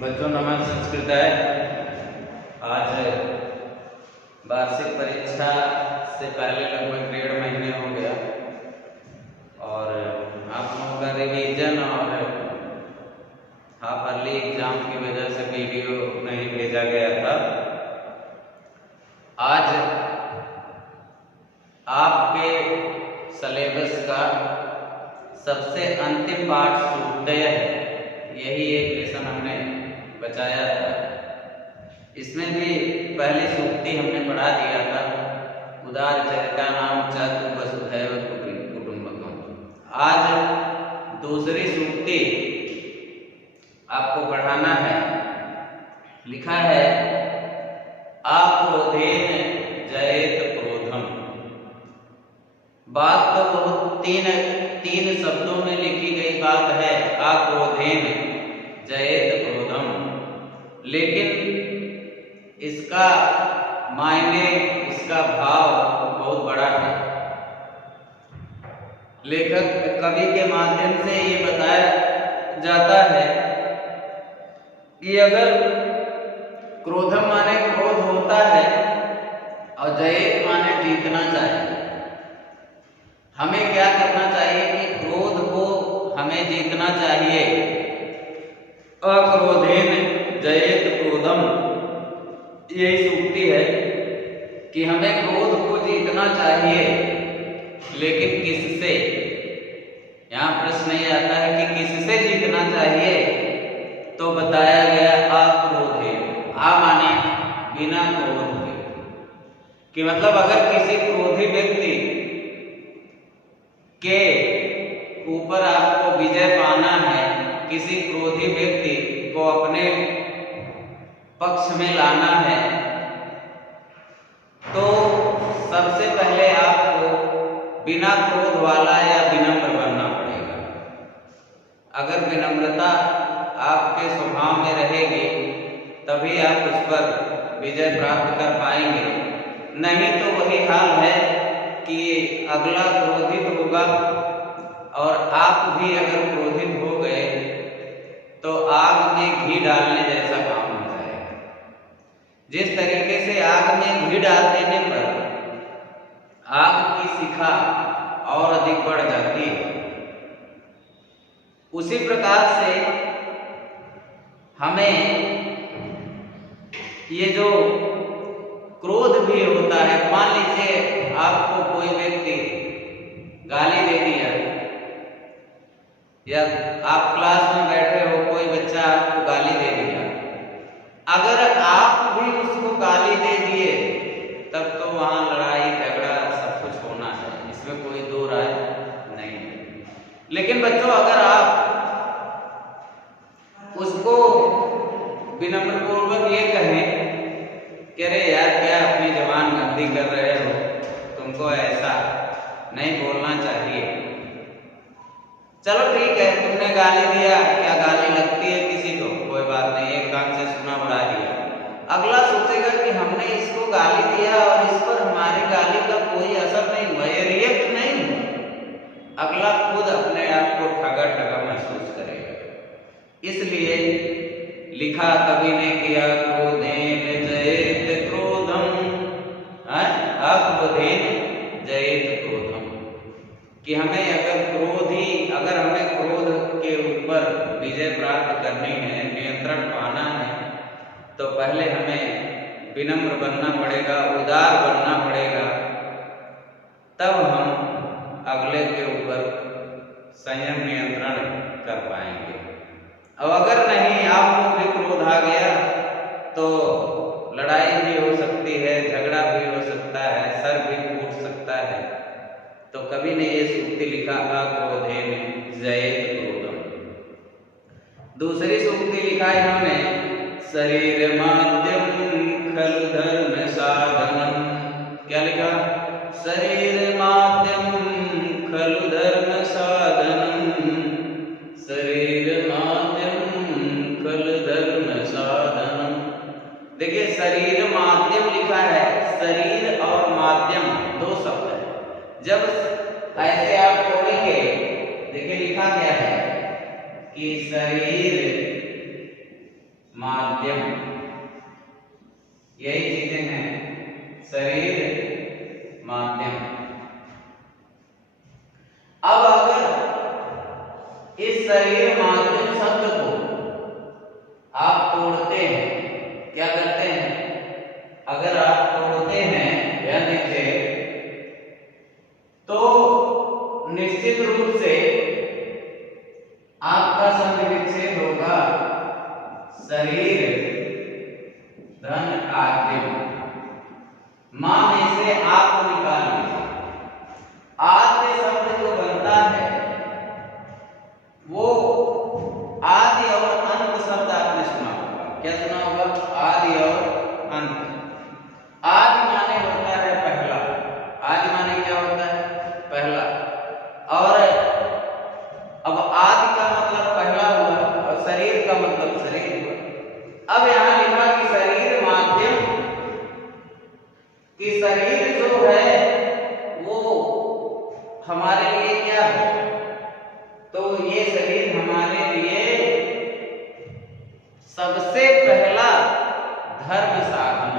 बच्चों नमः संस्कृताय। आज वार्षिक परीक्षा से पहले लगभग 1.5 महीने हो गया और आप लोगों का रिवीजन और हाफ अर्ली एग्जाम की वजह से वीडियो नहीं भेजा गया था। आज आपके सिलेबस का सबसे अंतिम पाठ सूक्तय है। यही एक लेसन हमने बचाया था। इसमें भी पहली सूक्ति हमने पढ़ा दिया था, उदार चरिता नाम चतु वसुधैव कुटुंबकम्। आज दूसरी सूक्ति आपको पढ़ाना है। लिखा है आक्रोधेन जयेत क्रोधम। बात तो बहुत तीन शब्दों में लिखी गई बात है, आक्रोधेन जयेत क्रोधम, लेकिन इसका मायने, इसका भाव बहुत बड़ा है। लेखक कवि के माध्यम से ये बताया जाता है कि अगर क्रोधम माने क्रोध होता है और जयेत माने जीतना चाहिए। हमें क्या करना चाहिए कि क्रोध को हमें जीतना चाहिए। अक्रोधेन जयेत क्रोधम, यही सूक्ति है कि हमें क्रोध को जीतना चाहिए, लेकिन किससे? यहाँ प्रश्न ये आता है कि किससे जीतना चाहिए, तो बताया गया अक्रोधेन। आ माने बिना क्रोध के, कि मतलब अगर किसी क्रोधी व्यक्ति के ऊपर आपको विजय पाना है, किसी क्रोधी व्यक्ति को अपने पक्ष में लाना है, तो सबसे पहले आपको बिना क्रोध वाला या विनम्र बनना पड़ेगा। अगर विनम्रता आपके स्वभाव में रहेगी तभी आप उस पर विजय प्राप्त कर पाएंगे। नहीं तो वही हाल है कि अगला क्रोधित होगा और आप भी अगर क्रोधित हो गए तो आग में घी डालने जैसा काम हो जाएगा। जिस तरीके से आग में घी डाल देने पर आग की शिखा और अधिक बढ़ जाती है, उसी प्रकार से हमें ये जो क्रोध भी होता है, मान लीजिए आपको कोई व्यक्ति गाली दे दिया या आप क्लास में बैठे हो, कोई बच्चा आपको गाली दे दिया, अगर आप भी उसको गाली दे दिए तब तो वहां लड़ाई झगड़ा सब कुछ होना है, इसमें कोई दो राय नहीं। लेकिन बच्चों अगर आप उसको विनम्र पूर्वक ये कहें कि अरे यार क्या अपनी जबान गंदी कर रहे हो, तुमको ऐसा नहीं बोलना चाहिए। चलो ठीक है, तुमने गाली दिया, क्या गाली लगती है किसी को? कोई बात नहीं, एक कान से सुना बढ़ा दिया। अगला सोचेगा कि हमने इसको गाली दिया और इस पर हमारी गाली का कोई असर नहीं हुआ, ये रिएक्ट नहीं हुआ। अगला खुद अपने आप को ठगा ठगा महसूस करेगा। इसलिए लिखा कवि ने किया क्रोधेन जयेत क्रोधम, अक्रोधेन जयेत क्रोधम, कि हमें अगर हमें क्रोध के ऊपर विजय प्राप्त करनी है, नियंत्रण पाना है, तो पहले हमें विनम्र बनना पड़ेगा, उदार बनना पड़ेगा, तब हम अगले के ऊपर संयम नियंत्रण कर पाएंगे। अब अगर नहीं, आपको भी क्रोध आ गया तो लड़ाई भी हो सकती है, झगड़ा भी हो सकता है, सर भी फूट सकता है। तो कवि ने ये सूक्ति लिखा अक्रोधेन जयेत क्रोधम। दूसरी सूक्ति लिखा इन्होंने शरीर माध्यम खलु धर्म साधनम। क्या लिखा? शरीर माध्यम खलु धर्म साधनम, शरीर माध्यम खलु धर्म साधनम। देखिए शरीर माध्यम लिखा है, शरीर और माध्यम दो शब्द है। जब ऐसे आप पढ़ेंगे, देखिए लिखा क्या है कि शरीर शरीर माध्यम। अब अगर इस शरीर माध्यम शब्द को आप तोड़ते हैं, क्या करते हैं, अगर आप तोड़ते हैं, ध्यान दीजिए, तो निश्चित रूप से आपका शब्द विच्छेद होगा शरीर धन आद्य। मां में से आप को निकाल लीजिए। आद्य शब्द जो बनता है वो आदि और अंत शब्द आपने सुना होगा। क्या सुना होगा? आदि और अंत। आदि माने होता है पहला। आदि माने क्या होता है? पहला। और अब आदि का मतलब पहला हुआ और शरीर का मतलब शरीर हुआ। अब यहां लिखा कि शरीर माध्यम, कि शरीर जो है वो हमारे लिए क्या है? तो ये शरीर हमारे लिए सबसे पहला धर्म साधन।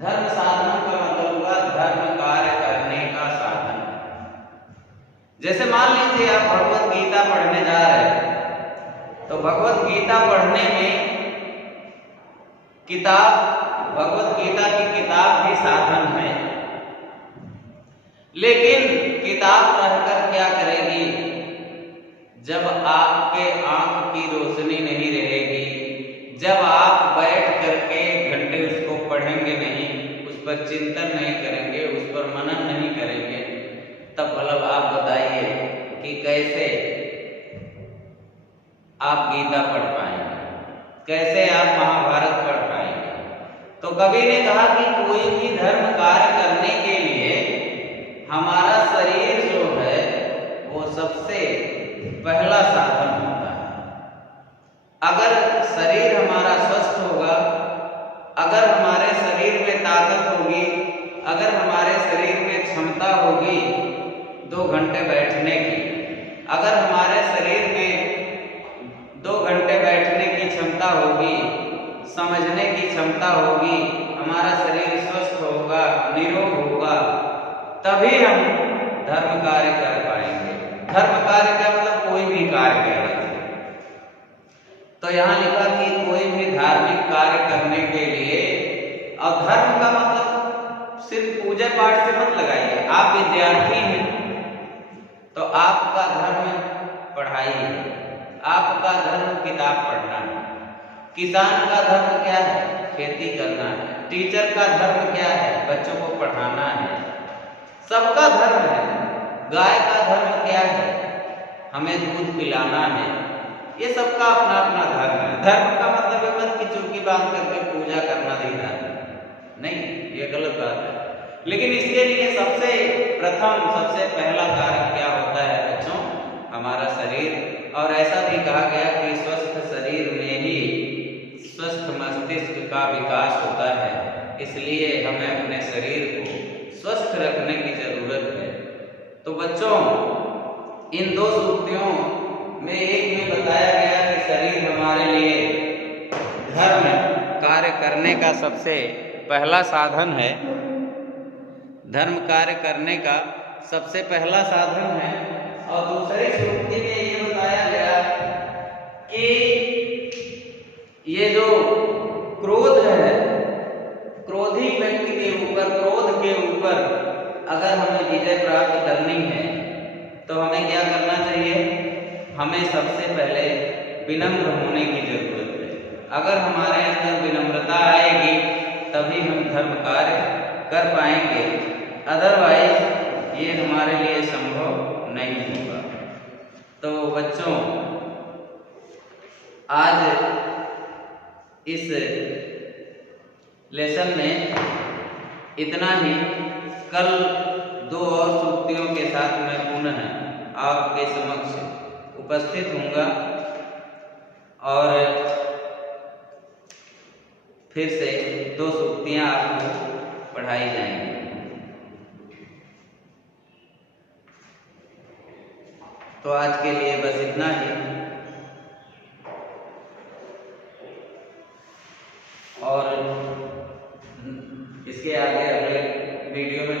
धर्म साधन का मतलब हुआ धर्म कार्य करने का साधन। जैसे मान लीजिए आप भगवत गीता पढ़ने जा रहे हैं, तो भगवत गीता पढ़ने में किताब, भगवत गीता की किताब भी साधन है, लेकिन किताब पढ़कर क्या करेगी? जब आपके आंख की रोशनी नहीं रहेगी, जब आप बैठ करके घंटे उसको पढ़ेंगे नहीं, उस पर चिंतन नहीं करेंगे, उस पर मनन नहीं करेंगे, तब मतलब आप बताइए कि कैसे आप गीता पढ़ पाएंगे, कैसे आप महाभारत पढ़ पाएंगे। तो कवि ने कहा कि कोई भी धर्म कार्य करने के लिए हमारा शरीर जो है वो सबसे पहला साधन होता है। अगर शरीर हमारा स्वस्थ होगा, अगर हमारे शरीर में ताकत होगी, अगर हमारे शरीर में क्षमता होगी 2 घंटे बैठने की, अगर हमारे शरीर में 2 घंटे बैठने की क्षमता होगी, समझने की क्षमता होगी, हमारा शरीर स्वस्थ होगा, निरोग होगा, तभी हम धर्म कार्य कर पाएंगे। धर्म कार्य का मतलब कोई भी कार्य कह रहे थे। तो यहां लिखा कि कोई भी धार्मिक कार्य करने के लिए, और धर्म का मतलब सिर्फ पूजा पाठ से मत लगाइए। आप विद्यार्थी हैं तो आपका धर्म पढ़ाई है, आपका धर्म किताब पढ़ना है। किसान का धर्म क्या है? खेती करना है। टीचर का धर्म क्या है? बच्चों को पढ़ाना है। सबका धर्म है। गाय का धर्म क्या है? हमें दूध पिलाना है। ये सबका अपना अपना धर्म है। धर्म का मतलब ये मत कि चुटकी बांध करके पूजा करना नहीं धर्म, नहीं, ये गलत बात है। लेकिन इसके लिए सबसे प्रथम, सबसे पहला कार्य क्या होता है बच्चों? हमारा शरीर। और ऐसा भी कहा गया कि स्वस्थ शरीर में ही स्वस्थ मस्तिष्क का विकास होता है। इसलिए हमें अपने शरीर को स्वस्थ रखने की जरूरत है। तो बच्चों, इन 2 सूक्तियों में एक में बताया गया कि शरीर हमारे लिए धर्म कार्य करने का सबसे पहला साधन है, धर्म कार्य करने का सबसे पहला साधन है। और दूसरी सूक्ति में ये बताया गया कि ये जो क्रोध है, क्रोधी व्यक्ति के ऊपर, क्रोध के ऊपर अगर हमें विजय प्राप्त करनी है तो हमें क्या करना चाहिए? हमें सबसे पहले विनम्र होने की जरूरत है। अगर हमारे अंदर विनम्रता आएगी तभी हम धर्म कार्य कर पाएंगे, अदरवाइज ये हमारे लिए संभव नहीं होगा। तो बच्चों, आज इस लेसन में इतना ही। कल 2 और सूक्तियों के साथ मैं पुनः आपके समक्ष उपस्थित होऊंगा और फिर से 2 सूक्तियां आपको पढ़ाई जाएंगी। तो आज के लिए बस इतना ही। और इस इसके आगे अगले वीडियो में